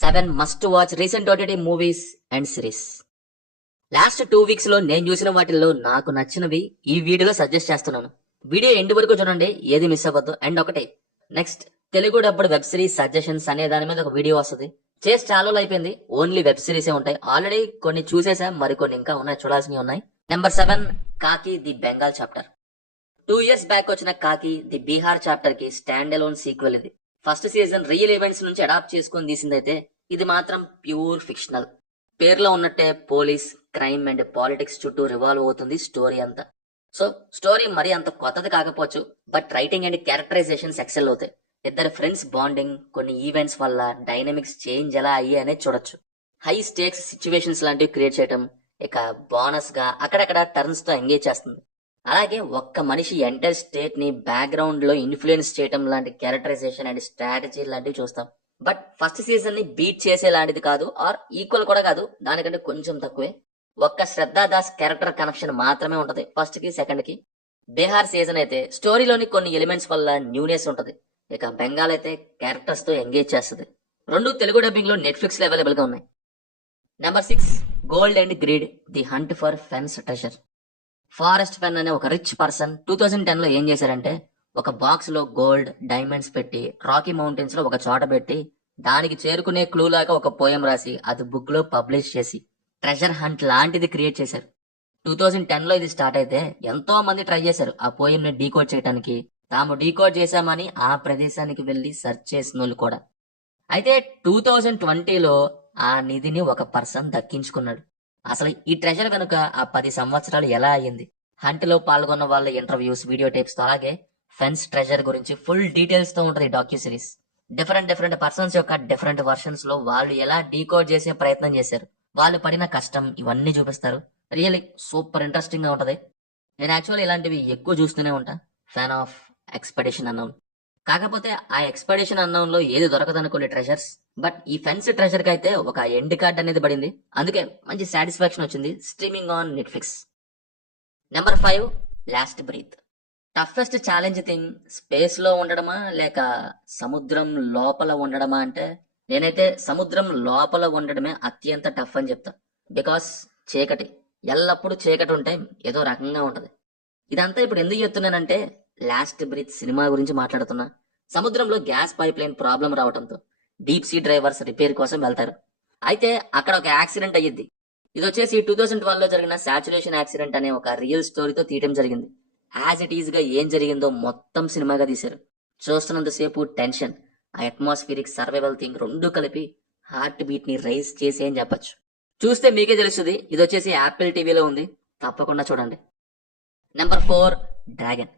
7 must watch recent OTT movies and series. Last 2 weeks లో నేను చూసిన వాటిల్లో నాకు నచ్చినవి ఈ వీడియోలో సజెస్ట్ చేస్తున్నాను. వీడియో ఎండ్ వరకు చూడండి, ఏది మిస్ అవ్వద్దు. అండ్ ఒకటి, next Telugu డబ్బుడు web series suggestions అనే దాని మీద ఒక వీడియో వస్తుంది. చేసి చాలా రోజులు అయిపోయింది, ఓన్లీ వెబ్ సిరీసే ఉంటాయి. ఆల్రెడీ కొన్ని చూసేసా, మరికొన్ని ఇంకా ఉన్నాయి, చూడాల్సినవి ఉన్నాయి. Number 7, Khakee the Bengal chapter. 2 years back వచ్చిన కాకి ది బీహార్ చాప్టర్ కి స్టాండ్ అలోన్ సీక్వెల్ ఇది. ఫస్ట్ సీజన్ రియల్ ఈవెంట్స్ నుంచి అడాప్ట్ చేసుకొని తీసిందైతే, ఇది మాత్రం ప్యూర్ ఫిక్షనల్. పేరులో ఉన్నట్టే పోలీస్, క్రైమ్ అండ్ పాలిటిక్స్ చుట్టూ రివాల్వ్ అవుతుంది స్టోరీ అంతా. సో స్టోరీ మరి అంత కొత్తది కాకపోవచ్చు, but writing and characterisations excel అవుతాయి. ఇద్దరు ఫ్రెండ్స్ బాండింగ్, కొన్ని ఈవెంట్స్ వల్ల డైనమిక్స్ చేంజ్ ఎలా అయ్యి అనేది చూడొచ్చు. హై స్టేక్స్ సిచ్యువేషన్స్ లాంటివి క్రియేట్ చేయటం, ఇక బోనస్ గా అక్కడక్కడ టర్న్స్ తో ఎంగేజ్ చేస్తుంది. అలాగే ఒక్క మనిషి ఎంటైర్ స్టేట్ ని బ్యాక్గ్రౌండ్ లో ఇన్ఫ్లుయెన్స్ చేయటం లాంటి క్యారెక్టరైజేషన్ అండ్ స్ట్రాటజీ లాంటివి చూస్తాం. బట్ ఫస్ట్ సీజన్ ని బీట్ చేసే లాంటిది కాదు, ఆర్ ఈక్వల్ కూడా కాదు, దానికంటే కొంచెం తక్కువే. ఒక్క శ్రద్ధా దాస్ క్యారెక్టర్ కనెక్షన్ మాత్రమే ఉంటది ఫస్ట్ కి సెకండ్ కి. బీహార్ సీజన్ అయితే స్టోరీలోని కొన్ని ఎలిమెంట్స్ వల్ల న్యూనెస్ ఉంటది, ఇక బెంగాల్ అయితే క్యారెక్టర్స్ తో ఎంగేజ్ చేస్తుంది. రెండు తెలుగు డబ్బింగ్ లో నెట్ఫ్లిక్స్ లో అవైలబుల్ గా ఉన్నాయి. Number 6, gold and greed the hunt for Fenn's treasure. Forrest Fenn అనే ఒక రిచ్ పర్సన్ 2010 లో ఏం చేశారంటే, ఒక బాక్స్ లో గోల్డ్, డైమండ్స్ పెట్టి రాకీ మౌంటైన్స్ లో ఒక చోట పెట్టి, దానికి చేరుకునే క్లూ లాగా ఒక పోయం రాసి అది బుక్ లో పబ్లిష్ చేసి ట్రెజర్ హంట్ లాంటిది క్రియేట్ చేశారు. 2010 లో ఇది స్టార్ట్ అయితే ఎంతో మంది ట్రై చేశారు ఆ పోయం ని డీకోడ్ చేయడానికి. తాము డీకోడ్ చేశామని ఆ ప్రదేశానికి వెళ్లి సెర్చ్ చేసిన వాళ్ళు కూడా. అయితే 2020లో ఆ నిధిని ఒక పర్సన్ దక్కించుకున్నాడు. అసలు ఈ ట్రెజర్ కనుక ఆ 10 సంవత్సరాలు ఎలా అయ్యింది, హంట్ లో పాల్గొన్న వాళ్ళ ఇంటర్వ్యూస్, వీడియో టేప్స్ తో, అలాగే ఫెన్స్ ట్రెజర్ గురించి ఫుల్ డీటెయిల్స్ తో ఉంటది డాక్యూ సిరీస్. డిఫరెంట్ పర్సన్స్ యొక్క డిఫరెంట్ వర్షన్స్ లో వాళ్ళు ఎలా డీకోడ్ చేసే ప్రయత్నం చేశారు, వాళ్ళు పడిన కష్టం, ఇవన్నీ చూపిస్తారు. రియల్లీ సూపర్ ఇంట్రెస్టింగ్ గా ఉంటది. నేను యాక్చువల్లీ ఇలాంటివి ఎక్కువ చూస్తూనే ఉంటా. Fan of expedition unknown. కాకపోతే ఆ ఎక్స్పెడిషన్ అన్నౌన్ లో ఏది దొరకదనుకునే ట్రెజర్స్, బట్ ఈ ఫెన్స్ ట్రెజర్ కి అయితే ఒక ఎండ్ కార్డ్ అనేది పడింది. అందుకే మంచి సాటిస్ఫాక్షన్ వచ్చింది. Streaming on Netflix. Number 5, last breath. Toughest challenge thing space లో ఉండడమా లేక సముద్రం లోపల ఉండడమా అంటే, నేనైతే సముద్రం లోపల ఉండడమే అత్యంత టఫ్ అని చెప్తా. బికాస్ చీకటి, ఎల్లప్పుడూ చీకటి ఉంటే ఏదో రకంగా ఉంటది. ఇదంతా ఇప్పుడు ఎందుకు చెప్తున్నానంటే, లాస్ట్ బ్రీత్ సినిమా గురించి మాట్లాడుతున్నా. సముద్రంలో గ్యాస్ పైప్ లైన్ ప్రాబ్లం రావడంతో డీప్ సీ డ్రైవర్స్ రిపేర్ కోసం వెళ్తారు. అయితే అక్కడ ఒక యాక్సిడెంట్ అయ్యిద్ది. ఇది వచ్చేసి 2012 లో జరిగిన సాచురేషన్ యాక్సిడెంట్ అనే ఒక రియల్ స్టోరీతో తీయటం జరిగింది. యాజ్ ఇట్ ఈజ్ గా ఏం జరిగిందో మొత్తం సినిమాగా తీశారు. చూస్తున్నంతసేపు టెన్షన్, ఆ అట్మాస్ఫిరిక్ సర్వైవల్ థింగ్ రెండు కలిపి హార్ట్ బీట్ ని రైజ్ చేసి అని చెప్పొచ్చు. చూస్తే మీకే తెలుస్తుంది. ఇది వచ్చేసి యాపిల్ టీవీలో ఉంది, తప్పకుండా చూడండి. Number 4, dragon.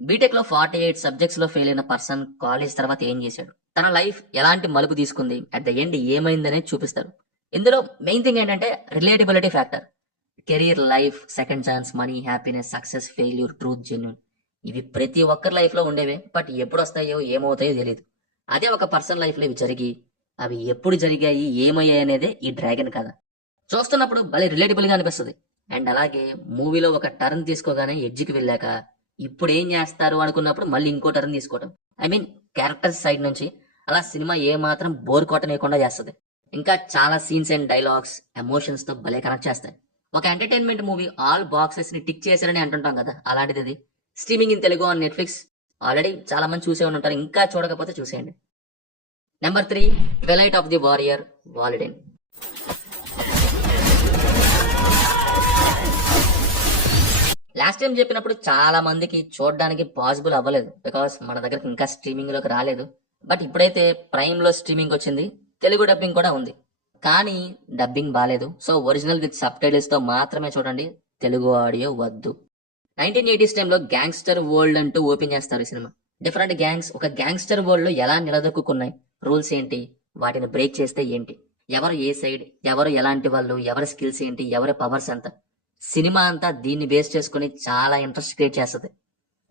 బీటెక్ లో 48 సబ్జెక్ట్స్ లో ఫెయిల్ అయిన పర్సన్ కాలేజ్ తర్వాత ఏం చేశాడు, తన లైఫ్ ఎలాంటి మలుపు తీసుకుంది, అట్ ద ఎండ్ ఏమైందనేది చూపిస్తారు. ఇందులో మెయిన్ థింగ్ ఏంటంటే relatability factor. Career, life, second chance, money, happiness, success, failure, truth, genuine, ఇవి ప్రతి ఒక్కరి లైఫ్ లో ఉండేవే. బట్ ఎప్పుడు వస్తాయో ఏమవుతాయో తెలియదు. అదే ఒక పర్సన్ లైఫ్ లో ఇవి జరిగి, అవి ఎప్పుడు జరిగాయి, ఏమయ్యాయి అనేదే ఈ డ్రాగన్ కథ. చూస్తున్నప్పుడు భలే రిలేటబుల్ గా అనిపిస్తుంది. అండ్ అలాగే మూవీలో ఒక టర్న్ తీసుకోగానే ఎడ్జ్కి వెళ్ళాక ఇప్పుడు ఏం చేస్తారు అనుకున్నప్పుడు మళ్ళీ ఇంకో టర్న్ తీసుకోవటం, ఐ మీన్ క్యారెక్టర్స్ సైడ్ నుంచి, అలా సినిమా ఏ మాత్రం బోర్ కొట్టనేయకుండా చేస్తుంది. ఇంకా చాలా సీన్స్ అండ్ డైలాగ్స్ ఎమోషన్స్ తో భలే కనెక్ట్ చేస్తాయి. ఒక ఎంటర్టైన్మెంట్ మూవీ ఆల్ బాక్సెస్ ని టిక్ చేశారని అంటుంటాం కదా, అలాంటిది ఇది. Streaming in Telugu on Netflix. Already చాలా మంది చూసే ఉంటారు, ఇంకా చూడకపోతే చూసేయండి. Number 3, twilight of the warrior, walled in. Last time చెప్పినప్పుడు చాలా మందికి చూడడానికి పాసిబుల్ అవ్వలేదు, బికాస్ మన దగ్గరకు ఇంకా స్ట్రీమింగ్ లోకి రాలేదు. బట్ ఇప్పుడైతే ప్రైమ్ లో స్ట్రీమింగ్ వచ్చింది, తెలుగు డబ్బింగ్ కూడా ఉంది. కానీ డబ్బింగ్ బాలేదు, so original with sub titles తో మాత్రమే చూడండి, తెలుగు ఆడియో వద్దు. 1980s టైంలో గ్యాంగ్స్టర్ వరల్డ్ అంటూ ఓపెన్ చేస్తారు ఈ సినిమా. డిఫరెంట్ గ్యాంగ్స్ ఒక గ్యాంగ్స్టర్ వరల్డ్ లో ఎలా నిలదొక్కున్నాయి, రూల్స్ ఏంటి, వాటిని బ్రేక్ చేస్తే ఏంటి, ఎవరు ఏ సైడ్, ఎవరు ఎలాంటి వాళ్ళు, ఎవరి స్కిల్స్ ఏంటి, ఎవరి పవర్స్ ఎంత, సినిమా అంతా దీన్ని బేస్ చేసుకుని చాలా ఇంట్రెస్ట్ క్రియేట్ చేస్తుంది.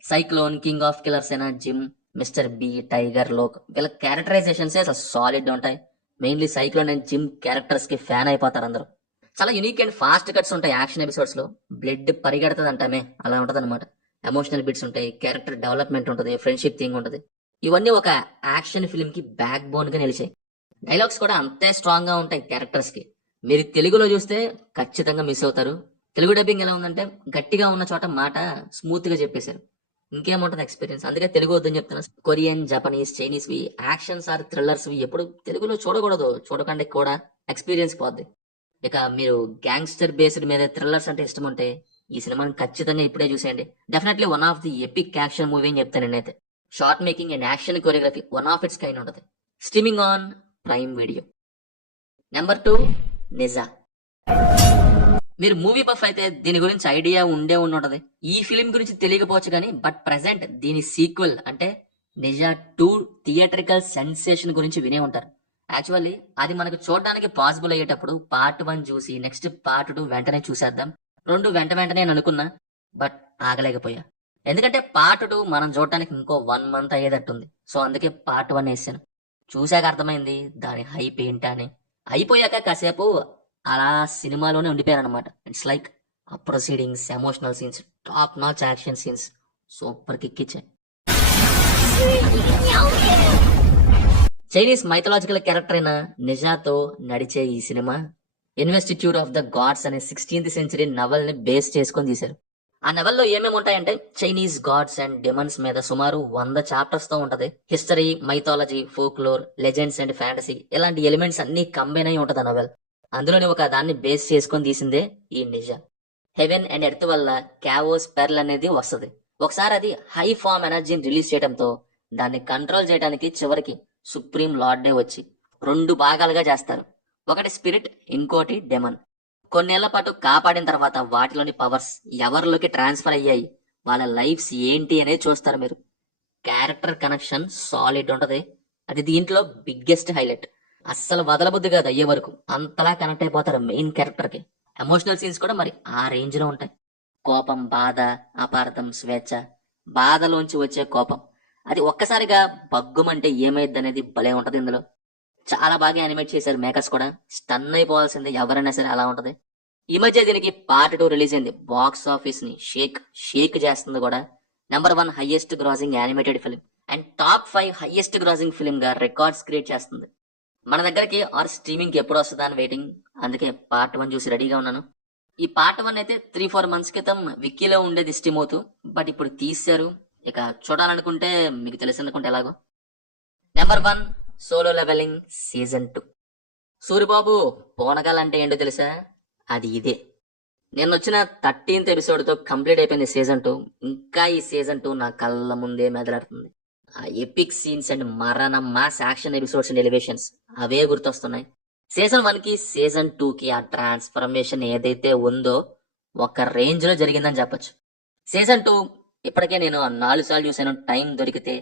సైక్లోన్, కింగ్ ఆఫ్ కిల్లర్స్ అయినా Jim, Mister B, Tiger, Lok, వీళ్ళ క్యారెక్టరైజేషన్స్ అసలు సాలిడ్ ఉంటాయి. Mainly Cyclone and Jim characters కి ఫ్యాన్ అయిపోతారు అందరూ. చాలా యునిక్ అండ్ ఫాస్ట్ కట్స్ ఉంటాయి యాక్షన్ ఎపిసోడ్స్ లో. బ్లడ్ పరిగెడుతుంది అంటామే, అలా ఉంటది అనమాట. ఎమోషనల్ బిట్స్ ఉంటాయి, క్యారెక్టర్ డెవలప్మెంట్ ఉంటుంది, ఫ్రెండ్షిప్ థింగ్ ఉంటుంది. ఇవన్నీ ఒక యాక్షన్ ఫిల్మ్ కి బ్యాక్ బోన్ గా నిలిచాయి. డైలాగ్స్ కూడా అంతే స్ట్రాంగ్ గా ఉంటాయి క్యారెక్టర్స్ కి. మీరు తెలుగులో చూస్తే ఖచ్చితంగా మిస్ అవుతారు. తెలుగు డబ్బింగ్ ఎలా ఉందంటే గట్టిగా ఉన్న చోట మాట స్మూత్ గా చెప్పేశారు. ఇంకేముంటది ఎక్స్పీరియన్స్. అందుకే తెలుగు వద్దని చెప్తున్నా. కొరియన్, జపనీస్, చైనీస్ వి యాక్షన్స్ ఆర్ థ్రిల్లర్స్ వి ఎప్పుడు తెలుగులో చూడకూడదు. చూడకండి కూడా ఎక్స్పీరియన్స్ పోద్ది. ఇక మీరు గ్యాంగ్స్టర్ బేస్డ్ మీద థ్రిల్లర్స్ అంటే ఇష్టం ఉంటే ఈ సినిమాని ఖచ్చితంగా ఇప్పుడే చూసేయండి. Definitely one of the epic action movie అని చెప్తాను నేనైతే. Shot making and action choreography one of its kind ఉంటది. Streaming on prime video. Number 2, నిజా. మీరు మూవీ బఫ్ అయితే దీని గురించి ఐడియా ఉంటది. ఈ ఫిలిం గురించి తెలియకపోవచ్చు కానీ బట్ ప్రెసెంట్ దీని సీక్వెల్ అంటే నిజా 2 థియేట్రికల్ సెన్సేషన్ గురించి వినే ఉంటారు. యాక్చువల్లీ అది మనకు చూడడానికి పాసిబుల్ అయ్యేటప్పుడు పార్ట్ 1 చూసి నెక్స్ట్ పార్ట్ 2 వెంటనే చూసేద్దాం, 2 వెంటనే నేను అనుకున్నా. బట్ ఆగలేకపోయా. ఎందుకంటే పార్ట్ 2 మనం చూడటానికి ఇంకో 1 మంత్ అయ్యేటట్టుంది. సో అందుకే పార్ట్ 1 వేసాను. చూశాక అర్థమైంది దాని హైప్ ఏంటని. అయిపోయాక కాసేపు అలా సినిమాలోనే ఉండిపోయాను అనమాట. ఇట్స్ లైక్ ఆ proceedings, emotional scenes, top notch action scenes super kick ఇచ్చాయి. చైనీస్ మైథలాజికల్ క్యారెక్టర్ అయిన నిజాతో నడిచే ఈ cinema Investiture of the Gods అనే 16th సెంచరీ నవల్ ని బేస్ చేసుకొని తీశారు. ఆ నవల్లో ఏమేమి ఉంటాయంటే చైనీస్ గాడ్స్ అండ్ డెమన్స్ మీద సుమారు 100 చాప్టర్స్ తో ఉంటది. History, mythology, folklore, legends and fantasy ఇలాంటి ఎలిమెంట్స్ అన్ని కంబైన్ అయి ఉంటది ఆ నవల్. అందులోని ఒక దాన్ని బేస్ చేసుకొని తీసిందే ఈ నిజా. హెవెన్ అండ్ ఎర్త్ వల్ల క్యావోస్ పెర్ల్ అనేది వస్తుంది. ఒకసారి అది హై ఫార్మ్ ఎనర్జీని రిలీజ్ చేయడంతో దాన్ని కంట్రోల్ చేయడానికి చివరికి సుప్రీం లార్డే వచ్చి 2 భాగాలుగా చేస్తారు. ఒకటి స్పిరిట్, ఇంకోటి డెమన్. కొన్నేళ్ల పాటు కాపాడిన తర్వాత వాటిలోని పవర్స్ ఎవరిలోకి ట్రాన్స్ఫర్ అయ్యాయి, వాళ్ళ లైఫ్స్ ఏంటి అనేది చూస్తారు మీరు. క్యారెక్టర్ కనెక్షన్ సాలిడ్ ఉంటది. అది దీంట్లో బిగ్గెస్ట్ హైలైట్. అస్సలు వదలబుద్ధి కాదు అయ్యే వరకు. అంతలా కనెక్ట్ అయిపోతారు మెయిన్ క్యారెక్టర్ కి. ఎమోషనల్ సీన్స్ కూడా మరి ఆ రేంజ్ లో ఉంటాయి. కోపం, బాధ, అపార్థం, స్వేచ్ఛ. బాధలోంచి వచ్చే కోపం అది ఒక్కసారిగా బగ్గుమంటే ఏమైద్ది అనేది భలే ఉంటది ఇందులో. చాలా బాగా యానిమేట్ చేశారు మేకర్స్ కూడా. స్టన్ అయిపోవాల్సిందే ఎవరైనా సరే, అలా ఉంటది. ఈ మధ్య దీనికి పార్ట్ 2 రిలీజ్ అయింది. బాక్స్ ఆఫీస్ ని షేక్ చేస్తుంది కూడా. Number 1 highest grossing animated film and top 5 highest grossing film గా రికార్డ్స్ క్రియేట్ చేస్తుంది. మన దగ్గరికి ఆర్ స్ట్రీమింగ్ ఎప్పుడు వస్తుందా అని వెయిటింగ్. అందుకే పార్ట్ 1 చూసి రెడీగా ఉన్నాను. ఈ పార్ట్ 1 అయితే 3-4 మంత్స్ క్రితం విక్కీలో ఉండేది స్ట్రీమ్ అవుతూ, బట్ ఇప్పుడు తీశారు. ఇక చూడాలనుకుంటే మీకు తెలిసిందనుకుంటే ఎలాగో. Number 1 solo leveling season 2. సూరిబాబు పోనగాలంటే ఏంటో తెలుసా? అది ఇదే. నేను వచ్చిన 13th ఎపిసోడ్ తో కంప్లీట్ అయిపోయింది సీజన్ 2. ఇంకా ఈ సీజన్ 2 నా కళ్ళ ముందే మెదలాడుతుంది. ఆ ఎపిక్ సీన్స్ అండ్ మరణ mass action episodes and elevations అవే గుర్తొస్తున్నాయి. సీజన్ 1 కి సీజన్ 2 కి ఆ ట్రాన్స్ఫర్మేషన్ ఏదైతే ఉందో ఒక రేంజ్ లో జరిగిందని చెప్పొచ్చు. సీజన్ 2 ఇప్పటికే నేను 4 సార్లు చూసాను. టైం దొరికితే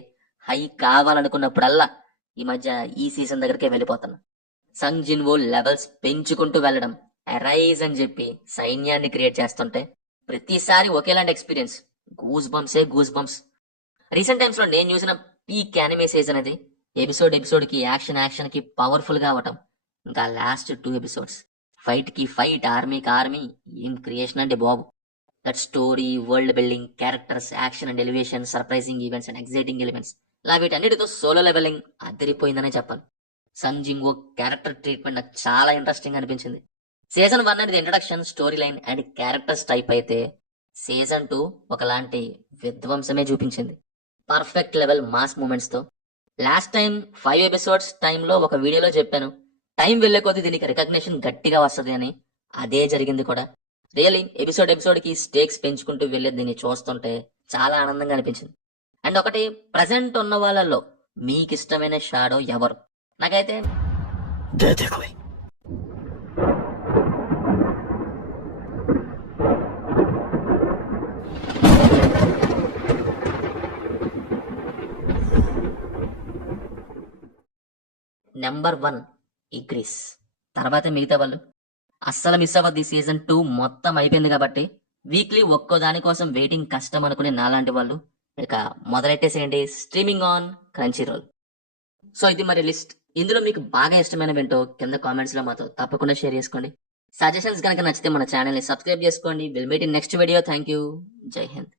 హై కావాలనుకున్నప్పుడల్లా ఈ మధ్య ఈ సీజన్ దగ్గరికే వెళ్ళిపోతాను. సంగ్ జిన్వో లెవెల్స్ పెంచుకుంటూ వెళ్ళడం, అరైజ్ అని చెప్పి సైన్యాన్ని క్రియేట్ చేస్తుంటే ప్రతిసారి ఒకేలాంటి experience. Goose bumps. Recent times లో నేను చూసిన పీక్ యానిమే సీజన్ అది. ఎపిసోడ్ కి యాక్షన్ కి పవర్ఫుల్ గా అవటం. ఇంకా లాస్ట్ 2 ఎపిసోడ్స్ ఫైట్ కి ఫైట్, ఆర్మీకి ఆర్మీ. ఏం క్రియేషన్ అంటే బాబు. That story, world building, characters, action and elevation, surprising events and exciting elements, ఇలా వీటన్నిటితో సోలో లెవెలింగ్ అదిరిపోయిందనే చెప్పాలి. సంగ్ జింగో క్యారెక్టర్ ట్రీట్మెంట్ నాకు చాలా ఇంట్రెస్టింగ్ అనిపించింది. సీజన్ 1 అనేది introduction, story line and characters type అయితే సీజన్ 2 ఒకలాంటి విధ్వంసమే చూపించింది. పర్ఫెక్ట్ లెవెల్ మాస్ మూమెంట్స్ తో. లాస్ట్ టైం 5 ఎపిసోడ్స్ టైంలో ఒక వీడియోలో చెప్పాను, టైం వెళ్లే కొద్దీ దీనికి రికగ్నిషన్ గట్టిగా వస్తుంది అని. అదే జరిగింది కూడా. రియలీ ఎపిసోడ్ కి స్టేక్స్ పెంచుకుంటూ వెళ్లే దీన్ని చూస్తుంటే చాలా ఆనందంగా అనిపించింది. అండ్ ఒకటి, ప్రెసెంట్ ఉన్న వాళ్ళల్లో మీకు ఇష్టమైన షాడో ఎవరు? నాకైతే నెంబర్ 1 ఇగ్రిస్. తర్వాత మిగతా వాళ్ళు. అస్సలు మిస్ అవ్వద్ది. సీజన్ 2 మొత్తం అయిపోయింది కాబట్టి వీక్లీ ఒక్కో దానికోసం వెయిటింగ్ కష్టం అనుకునే నాలాంటి వాళ్ళు ఇక మొదలెట్టేసేయండి. Streaming on Crunchyroll. So ఇది మరి లిస్ట్. ఇందులో మీకు బాగా ఇష్టమైన వింటో కింద కామెంట్స్ లో మాతో తప్పకుండా షేర్ చేసుకోండి. సజెషన్స్ కనుక నచ్చితే మన ఛానల్ ని సబ్స్క్రైబ్ చేసుకోండి. Will meet in next video. Thank you. జై హింద్.